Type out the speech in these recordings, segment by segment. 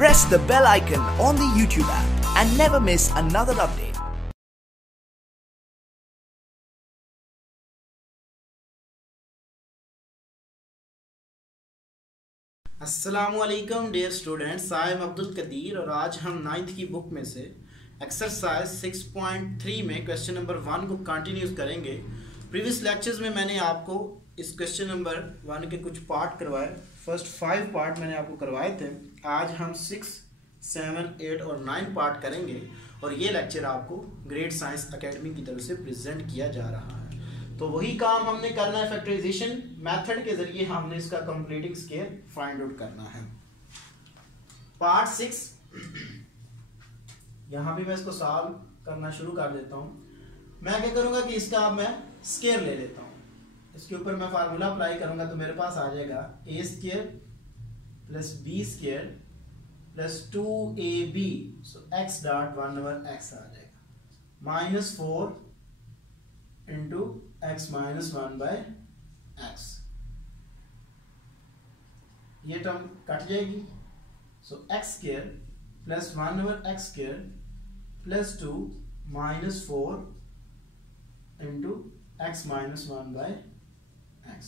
Press the bell icon on the YouTube app and never miss another update. अस्सलामुअलैकुम dear students, I am Abdul Qadir और आज हम 9th की book में से एक्सरसाइज 6.3 में क्वेश्चन नंबर 1 को कंटिन्यूस करेंगे। प्रीवियस लेक्चर्स में मैंने आपको इस क्वेश्चन नंबर 1 के कुछ पार्ट करवाए, फर्स्ट 5 पार्ट मैंने आपको करवाए थे। आज हम 6, 7, 8 और 9 पार्ट करेंगे और ये लेक्चर आपको ग्रेड साइंस एकेडमी की तरफ से प्रेजेंट किया जा रहा है। तो वही काम हमने करना है, फैक्टराइजेशन मेथड के जरिए हमने इसका कंप्लीटिंग स्केयर फाइंड आउट करना है। पार्ट 6 यहां भी मैं इसको सॉल्व करना शुरू कर देता हूं। मैं क्या करूंगा कि इसका अब मैं स्केयर ले लेता हूं, इसके ऊपर मैं फार्मूला अप्लाई करूंगा तो मेरे पास आ जाएगा a square plus b square plus 2ab, so x dot 1/x आ जाएगा -4 इंटू x माइनस 1/x। ये टर्म कट जाएगी, सो x square plus 1/x square plus 2 -4 into x minus 1/x।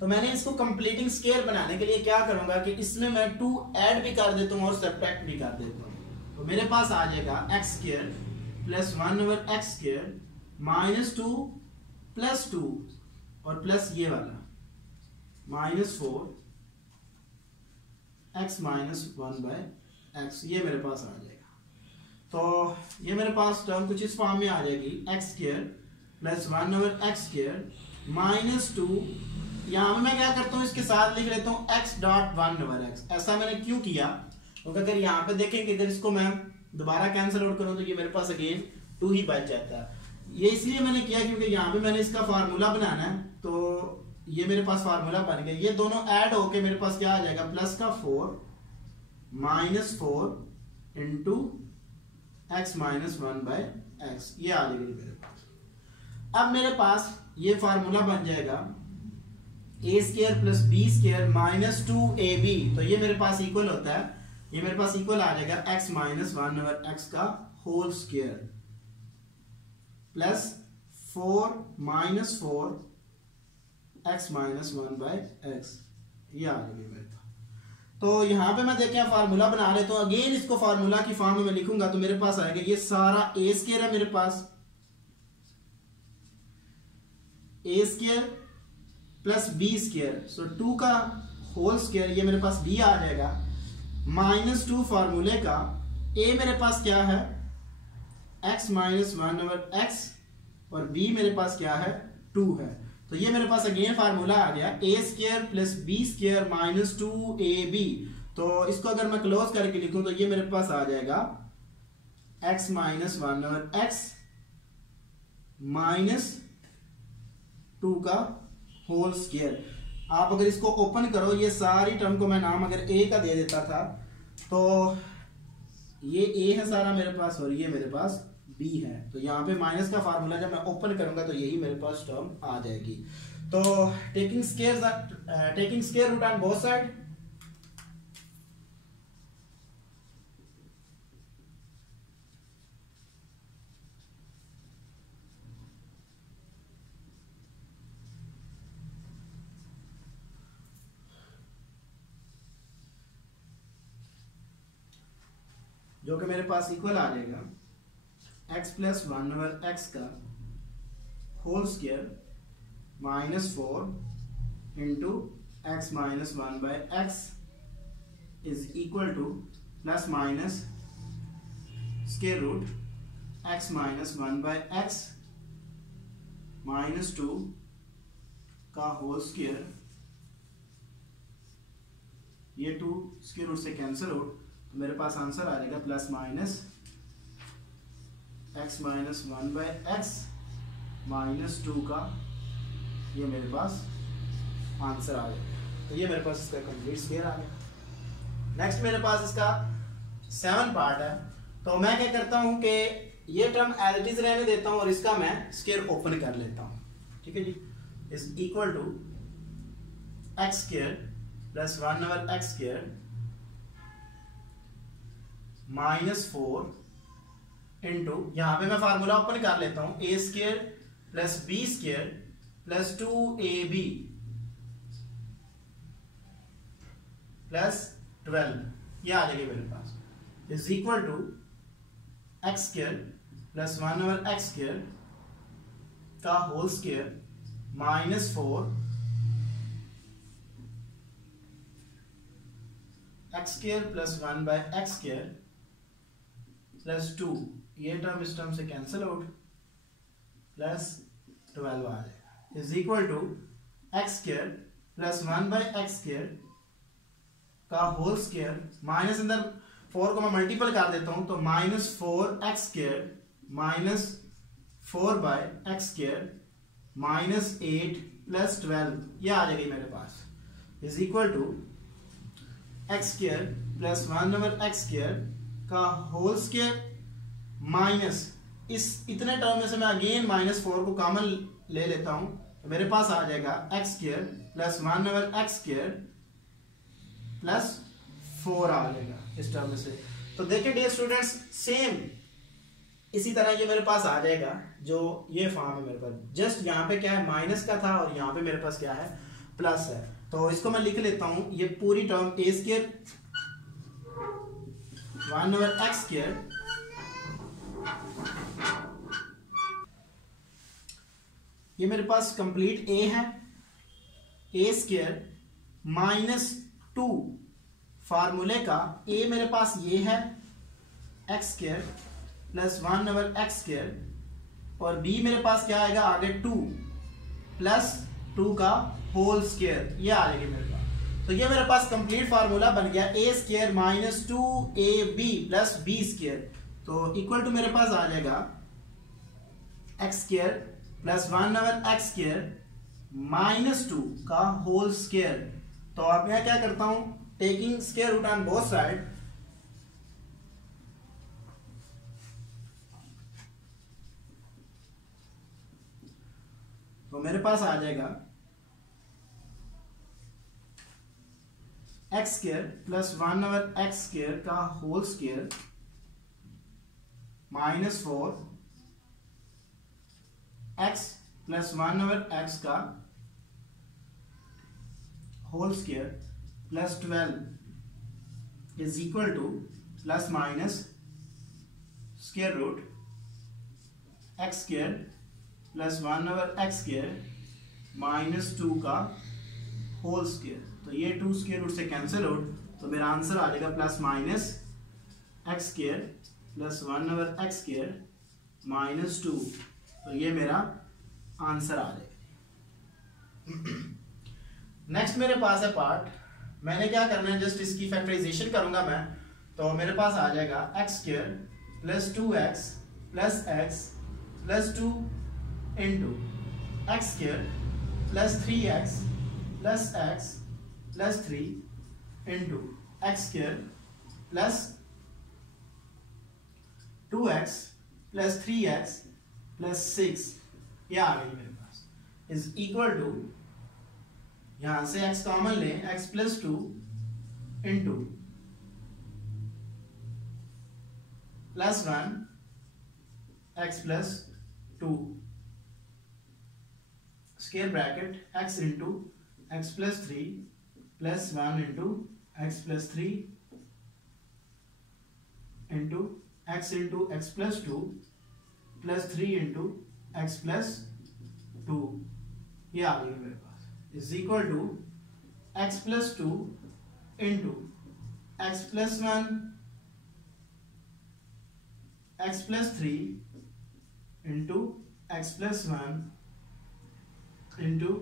तो मैंने इसको कंप्लीटिंग स्केयर बनाने के लिए क्या करूंगा कि इसमें मैं 2 ऐड भी कर देता हूं और सब्ट्रैक्ट भी कर देता हूं। तो मेरे पास आ जाएगा x square plus 1/x square -2 plus 2 और प्लस ये वाला -4 x माइनस 1/x, ये मेरे पास आ जाएगा। तो ये मेरे पास टर्म कुछ इस फॉर्म में आ जाएगी x square plus 1/x square -2। यहां पर मैं क्या करता हूं, इसके साथ लिख लेता हूं x डॉट 1/x। ऐसा मैंने क्यों किया क्योंकि अगर यहां पे देखेंगे, अगर इसको मैं दोबारा कैंसिल आउट करूं तो ये मेरे पास अगेन 2 ही बच जाता है। ये इसलिए मैंने किया क्योंकि यहाँ पे मैंने इसका फार्मूला बनाना है, तो ये मेरे पास फार्मूला बन गया। ये दोनों ऐड होके मेरे पास क्या आ जाएगा, प्लस का 4 -4 इंटू x माइनस 1/x, ये आ जाएगी मेरे पास। अब मेरे पास ये फार्मूला बन जाएगा a square plus b square -2ab, तो ये मेरे पास इक्वल होता है, ये मेरे पास इक्वल आ जाएगा x माइनस 1/x का whole square plus 4 -4 x minus 1/x, ये आ जाएगी मेरे पास। तो यहां पे मैं देखें फार्मूला बना रहे, तो अगेन इसको फार्मूला की फॉर्म में मैं लिखूंगा तो मेरे पास आएगा ये सारा a स्क्वायर है मेरे पास, a square plus b square, so 2 का होल स्क्वायर, ये मेरे पास b आ जाएगा -2 फार्मूले का। a मेरे पास क्या है x माइनस 1/x और b मेरे पास क्या है 2 है। तो ये मेरे पास अगेन फार्मूला आ गया a square plus b square -2ab। तो इसको अगर मैं क्लोज करके लिखूं तो ये मेरे पास आ जाएगा x माइनस 1/x -2 का होल स्क्वायर। आप अगर इसको ओपन करो, ये सारी टर्म को मैं नाम अगर a का दे देता था तो ये a है सारा मेरे पास और ये मेरे पास b है। तो यहाँ पे माइनस का फार्मूला जब मैं ओपन करूंगा तो यही मेरे पास टर्म आ जाएगी। तो taking square root on both side, जो कि मेरे पास इक्वल आ जाएगा x प्लस 1/x का whole square -4 into x minus 1/x is equal to plus minus square root x minus 1/x -2 का होल स्क्वायर, ये 2 स्क्वायर रूट से कैंसिल आउट, तो मेरे पास आंसर आ जाएगा plus minus x minus 1/x -2 का, ये मेरे पास आंसर आ जाएगा। तो ये मेरे पास इसका कंप्लीट स्क्वायर आ गया। नेक्स्ट मेरे पास इसका 7 पार्ट है। तो मैं क्या करता हूं कि ये टर्म एज इट इज रहने देता हूं और इसका मैं स्क्वायर ओपन कर लेता हूं। ठीक है जी, is equal to x square plus 1 over x square minus 4 into, यहां पे मैं फार्मूला ओपन कर लेता हूं, a square plus b square plus 2ab plus 12, ये आ जाएगी मेरे पास, is equal to x square plus 1 over x square का whole square minus 4 x square plus 1 by x square plus 2, ये टर्म इस टर्म से कैंसिल आउट, प्लस 12 आ जाएगा, is equal to x square plus 1 by x square का whole square minus, अंदर 4 को मैं मल्टीपल कर देता हूं, तो minus 4 x square minus 4 by x square minus 8 plus 12, ये आ जाएगी मेरे पास, is equal to x square plus 1 over x square का होल स्क्वायर माइनस, इस इतने टर्म में से मैं अगेन माइनस 4 को कॉमन ले लेता हूं, तो मेरे पास आ जाएगा x square plus 1 over x square plus 4 आ जाएगा इस टर्म में से। तो देखिए डियर स्टूडेंट्स, सेम इसी तरह ये मेरे पास आ जाएगा, जो ये फॉर्म है मेरे पास, जस्ट यहाँ पे क्या है माइनस का था और यहाँ पे मेरे पास क्या है प्लस है, तो इसको मैं लिख लेता हूं, ये पूरी टर्म ए स्क्वायर 1 ओवर एक्स स्क्वायर ये मेरे पास कंप्लीट ए है, ए स्क्वायर माइनस 2 फार्मूले का ए मेरे पास ये है x square plus 1 over x square, और बी मेरे पास क्या आएगा आगे 2 प्लस 2 का होल स्क्वायर, ये आ जाएगी मेरे पास। तो ये मेरे पास कंप्लीट फार्मूला बन गया a square minus 2ab plus b square, तो इक्वल टू मेरे पास आ जाएगा x square plus 1 over x square minus 2 का होल स्क्वायर। तो अब मैं क्या करता हूं, taking square root on both side, तो मेरे पास आ जाएगा x square plus 1 over x square का whole square minus 4 x plus 1 over x का whole square plus 12 is equal to plus minus square root x square plus 1 over x square minus 2 का whole square, तो ये 2 square root से cancel out, तो मेरा answer आ जाएगा plus minus x square plus 1 over x square minus 2, तो ये मेरा आंसर आ जाएगा। नेक्स्ट मेरे पास है पार्ट, मैंने क्या करना है, जस्ट इसकी फैक्टराइजेशन करूंगा मैं, तो मेरे पास आ जाएगा x square plus 2x plus x plus 2 into x square plus 3x plus x plus 3 into x square plus 2x plus 3x plus 6, ये आ गई मेरे पास, इज इक्वल टू, यहां से x कॉमन लें, x plus 2 into plus 1 x plus 2 square bracket x into x plus 3 plus 1 into x plus 3 into x into x plus 2 plus 3 into x plus 2, ये आ गई मेरे पास, is equal to x plus 2 into x plus 1 x plus 3 into x plus 1 into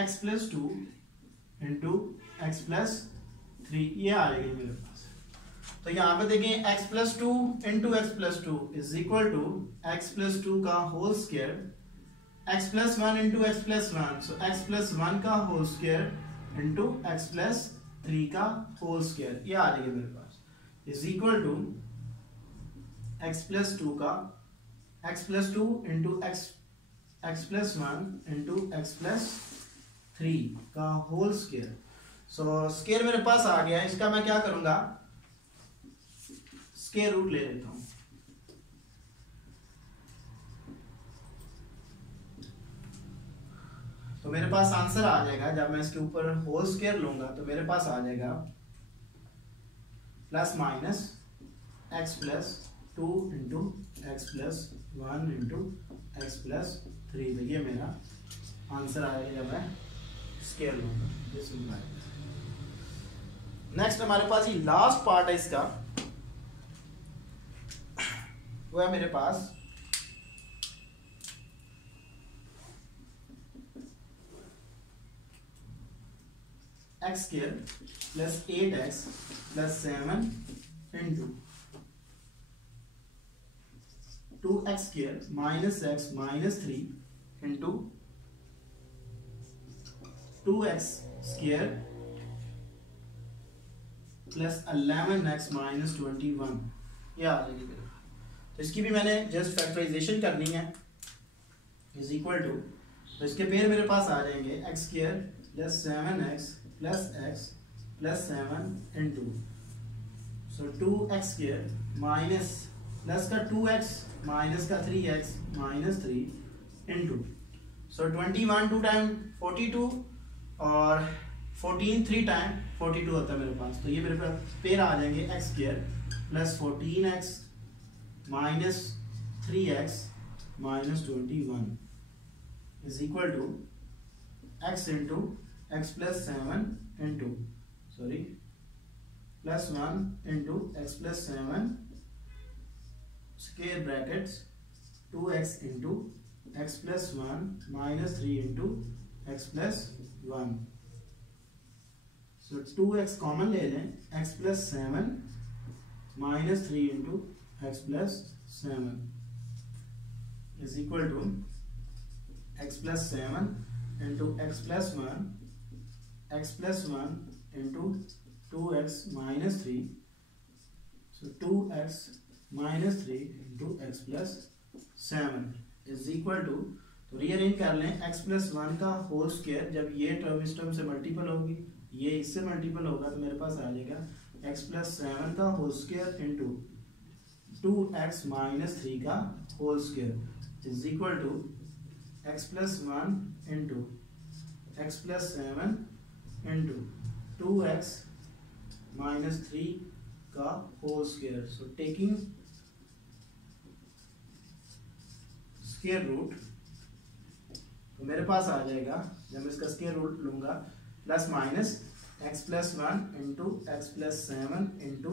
x plus 2 into x plus 3, ये आ जाएगी मेरे पास। तो यहाँ पे देखें x plus 2 into x plus 2 is equal to x plus 2 का whole square x plus 1 into x plus 1, so x plus 1 का whole square into x plus 3 का होल स्क्वायर, ये आ जाएगी मेरे पास, is equal to x plus 2 का x plus 2 into x plus 1 into x plus 3 का होल स्क्वायर। सो स्क्वायर मेरे पास आ गया, इसका मैं क्या करूंगा, स्क्वायर रूट ले लेता हूं। तो मेरे पास आंसर आ जाएगा, जब मैं इसके ऊपर होल स्क्वायर लूंगा तो मेरे पास आ जाएगा plus minus x plus 2 into x plus 1 into x plus 3। तो ये मेरा आंसर आएगा जब मैं स्क्वायर लूंगा। नेक्स्ट हमारे पास ये लास्ट पार्ट है इसका, वो है मेरे पास x square plus 8x plus 7 into 2x square minus x minus 3 into 2x square plus 11x minus 21। ये आ जाएगी। तो इसकी भी मैंने जस्ट फैक्टराइजेशन करनी है, इज इक्वल टू, तो इसके पेयर मेरे पास आ जाएंगे x square plus 7x plus x plus 7 into, so 2x square minus plus का 2x माइनस का 3x माइनस 3 इंटू, सो 21 2 टाइम 42 और 14 3 टाइम 42 होता है मेरे पास। तो ये मेरे पास पेयर आ जाएंगे x square plus 14x minus 3x minus 21 is equal to x into x plus 7 into plus 1 into x plus 7 square brackets 2x into x plus 1 minus 3 into x plus 1। So 2x common ले लें, x plus 7 minus 3 into x plus 7 is equal to x plus 7 into x plus 1 x plus 1 into 2x minus 3, so 2x minus 3 into x plus 7 is equal to, तो rearrange कर लें, x plus 1 का whole square, जब ये term इस term से multiple होगी, ये इससे मल्टीपल होगा, तो मेरे पास आ जाएगा x plus 7 का whole square into 2x minus 3 का whole square is equal to x plus 1 into x plus 7 into 2x minus 3 का whole square. So taking square root, तो मेरे पास आ जाएगा, जब मैं इसका स्क्वायर रूट लूंगा, plus minus x plus 1 into x plus 7 into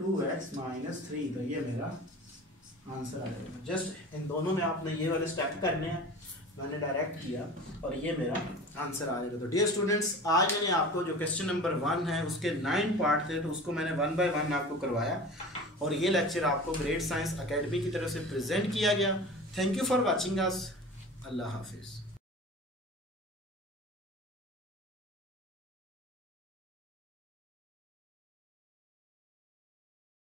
2x minus 3। तो ये मेरा आंसर आ जाएगा। जस्ट इन दोनों में आपने ये वाले स्टेप करने हैं, मैंने डायरेक्ट किया और ये मेरा आंसर आ जाएगा। तो डियर स्टूडेंट्स, आज मैंने आपको जो क्वेश्चन नंबर 1 है उसके 9 पार्ट थे, तो उसको मैंने 1 बाय 1 आपको करवाया और ये लेक्चर आपको ग्रेट साइंस एकेडमी की तरफ से प्रेजेंट किया गया। Thank you for watching us. अल्लाह हाफिज़।